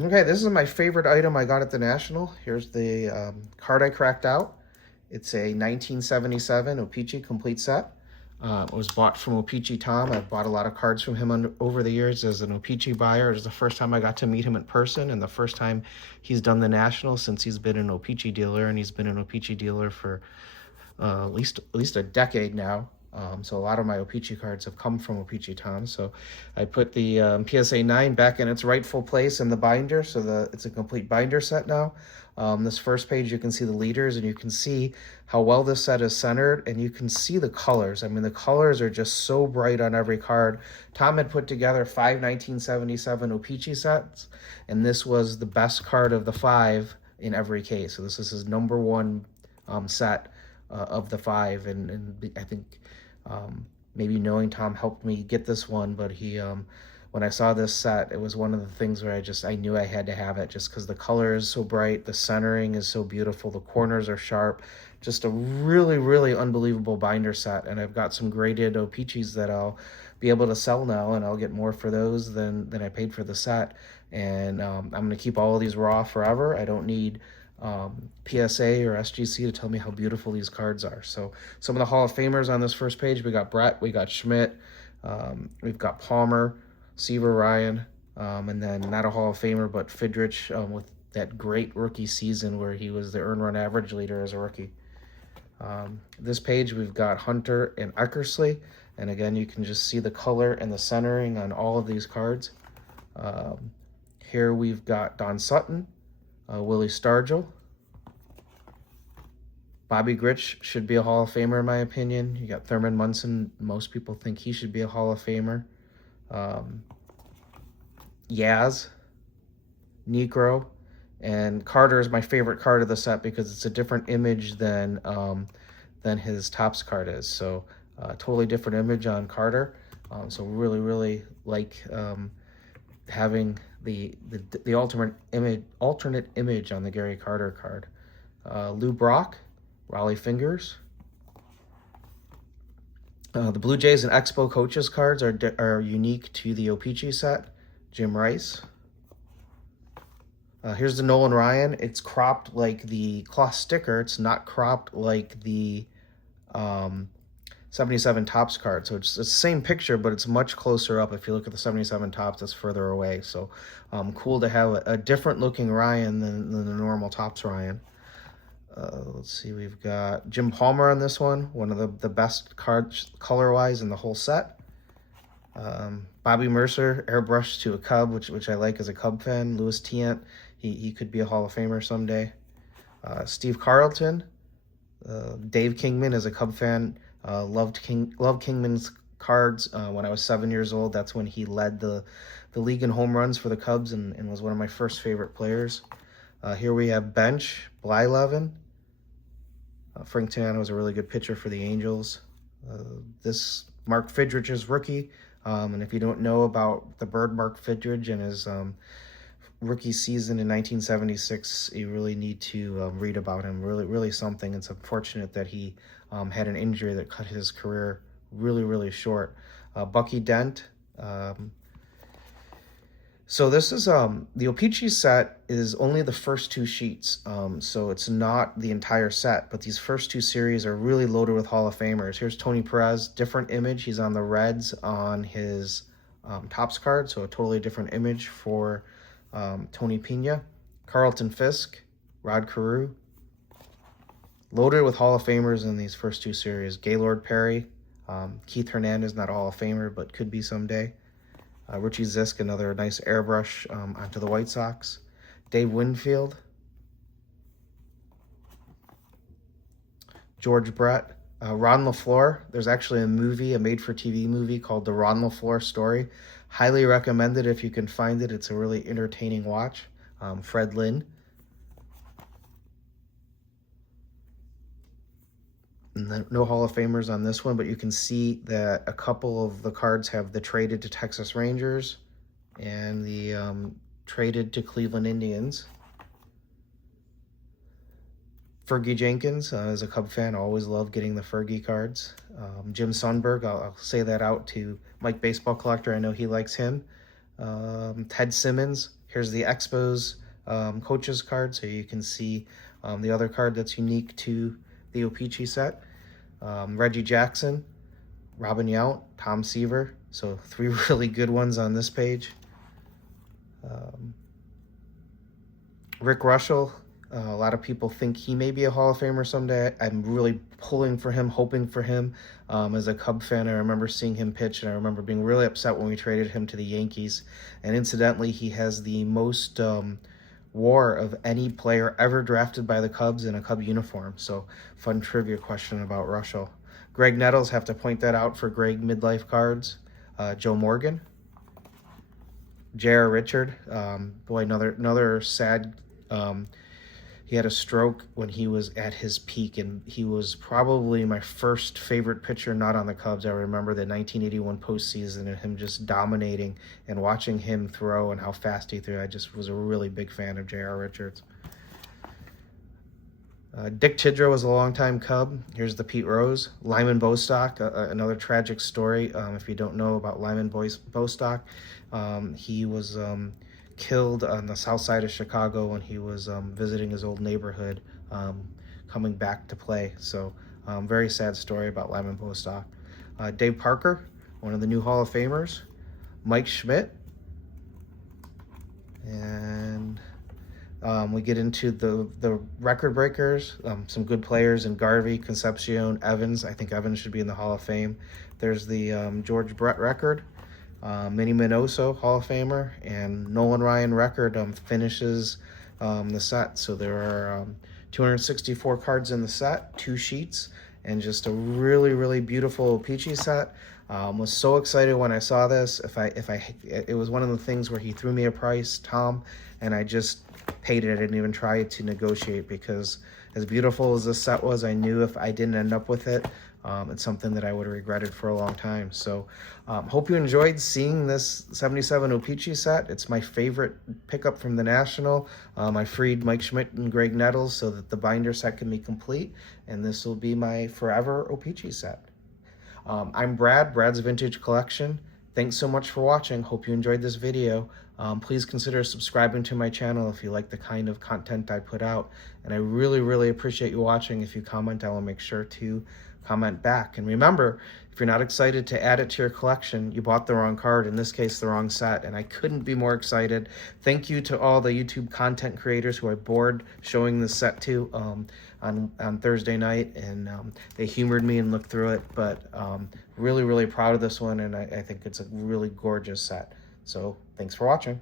Okay, this is my favorite item I got at the National. Here's the card I cracked out. It's a 1977 O-Pee-Chee complete set. It was bought from O-Pee-Chee Tom. I've bought a lot of cards from him over the years as an O-Pee-Chee buyer. It was the first time I got to meet him in person and the first time he's done the National since he's been an O-Pee-Chee dealer, and he's been an O-Pee-Chee dealer for at least a decade now. So a lot of my O-Pee-Chee cards have come from O-Pee-Chee Tom. So I put the PSA 9 back in its rightful place in the binder, so it's a complete binder set now. This first page, you can see the leaders, and you can see how well this set is centered, and you can see the colors. I mean, the colors are just so bright on every card. Tom had put together 5 1977 O-Pee-Chee sets, and this was the best card of the 5 in every case. So this is his number one set of the 5, and I think maybe knowing Tom helped me get this one, but when I saw this set, it was one of the things where I knew I had to have it just because the color is so bright, the centering is so beautiful, the corners are sharp, just a really, really unbelievable binder set. And I've got some graded O-Pee-Chees that I'll be able to sell now, and I'll get more for those than I paid for the set. And I'm going to keep all of these raw forever. I don't need PSA or SGC to tell me how beautiful these cards are. So some of the Hall of Famers on this first page, we got Brett, we got Schmidt, we've got Palmer, Seaver, Ryan, and then not a Hall of Famer, but Fidrich with that great rookie season where he was the earn run average leader as a rookie. This page, we've got Hunter and Eckersley, and again, you can just see the color and the centering on all of these cards. Here we've got Don Sutton, Willie Stargell. Bobby Grich should be a Hall of Famer in my opinion. You got Thurman Munson. Most people think he should be a Hall of Famer. Yaz, Necro, and Carter is my favorite card of the set because it's a different image than his Topps card is. So totally different image on Carter. So really, really like having the alternate image on the Gary Carter card. Lou Brock, Raleigh Fingers. The Blue Jays and Expo coaches cards are unique to the O-Pee-Chee set. Jim Rice. Here's the Nolan Ryan. It's cropped like the cloth sticker. It's not cropped like the 77 Topps card. So it's the same picture, but it's much closer up. If you look at the 77 Topps, it's further away. So cool to have a different looking Ryan than the normal Topps Ryan. Let's see, we've got Jim Palmer on this one of the best cards color-wise in the whole set. Bobby Mercer, airbrushed to a Cub, which I like as a Cub fan. Louis Tiant, he could be a Hall of Famer someday. Steve Carlton, Dave Kingman as a Cub fan. Loved Kingman's cards when I was 7 years old. That's when he led the league in home runs for the Cubs and was one of my first favorite players. Here we have Bench, Blyleven. Frank Tanano was a really good pitcher for the Angels. This Mark Fidrich's rookie. And if you don't know about the Bird Mark Fidrich and his rookie season in 1976, you really need to read about him. Really, really something. It's unfortunate that he had an injury that cut his career really, really short. Bucky Dent. So this is the O-Pee-Chee set is only the first two sheets, so it's not the entire set, but these first two series are really loaded with Hall of Famers. Here's Tony Perez, different image. He's on the Reds on his Topps card, so a totally different image for Tony Pena. Carlton Fisk, Rod Carew, loaded with Hall of Famers in these first two series. Gaylord Perry, Keith Hernandez, not a Hall of Famer, but could be someday. Richie Zisk, another nice airbrush onto the White Sox. Dave Winfield. George Brett. Ron LaFleur. There's actually a made-for-TV movie called The Ron LaFleur Story. Highly recommended if you can find it. It's a really entertaining watch. Fred Lynn. No Hall of Famers on this one, but you can see that a couple of the cards have the traded to Texas Rangers and the traded to Cleveland Indians. Fergie Jenkins, as a Cub fan, I always love getting the Fergie cards. Jim Sundberg, I'll say that out to Mike Baseball Collector. I know he likes him. Ted Simmons. Here's the Expos coaches card, so you can see the other card that's unique to the O-Pee-Chee set. Reggie Jackson, Robin Yount, Tom Seaver. So 3 really good ones on this page. Rick Russell. A lot of people think he may be a Hall of Famer someday. I'm really pulling for him, hoping for him. As a Cub fan, I remember seeing him pitch, and I remember being really upset when we traded him to the Yankees. And incidentally, he has the most WAR of any player ever drafted by the Cubs in a Cub uniform. So, fun trivia question about Russell. Greg Nettles, have to point that out for Greg Midlife Cards. Joe Morgan. J.R. Richard. Boy, another sad... He had a stroke when he was at his peak, and he was probably my first favorite pitcher not on the Cubs. I remember the 1981 postseason and him just dominating, and watching him throw and how fast he threw. I just was a really big fan of J.R. Richards. Dick Tidrow was a longtime Cub. Here's the Pete Rose. Lyman Bostock, another tragic story. If you don't know about Lyman Bostock, he was... killed on the south side of Chicago when he was visiting his old neighborhood, coming back to play. So very sad story about Lyman Bostock. Dave Parker, one of the new Hall of Famers. Mike Schmidt. And we get into the record breakers, some good players in Garvey, Concepcion, Evans. I think Evans should be in the Hall of Fame. There's the George Brett record. Minnie Minoso, Hall of Famer, and Nolan Ryan record finishes the set. So there are 264 cards in the set, 2 sheets, and just a really, really beautiful O-Pee-Chee set. Was so excited when I saw this. It was one of the things where he threw me a price, Tom, and I just paid it. I didn't even try to negotiate, because as beautiful as this set was, I knew if I didn't end up with it, it's something that I would have regretted for a long time. So hope you enjoyed seeing this 77 O-Pee-Chee set. It's my favorite pickup from the National. I freed Mike Schmidt and Greg Nettles so that the binder set can be complete, and this will be my forever O-Pee-Chee set. I'm Brad, Brad's Vintage Collection. Thanks so much for watching. Hope you enjoyed this video. Please consider subscribing to my channel if you like the kind of content I put out. And I really, really appreciate you watching. If you comment, I will make sure to comment back. And remember, if you're not excited to add it to your collection, you bought the wrong card, in this case the wrong set, and I couldn't be more excited. Thank you to all the YouTube content creators who I bored showing this set to on Thursday night, and they humored me and looked through it. But really, really proud of this one, and I think it's a really gorgeous set. So thanks for watching.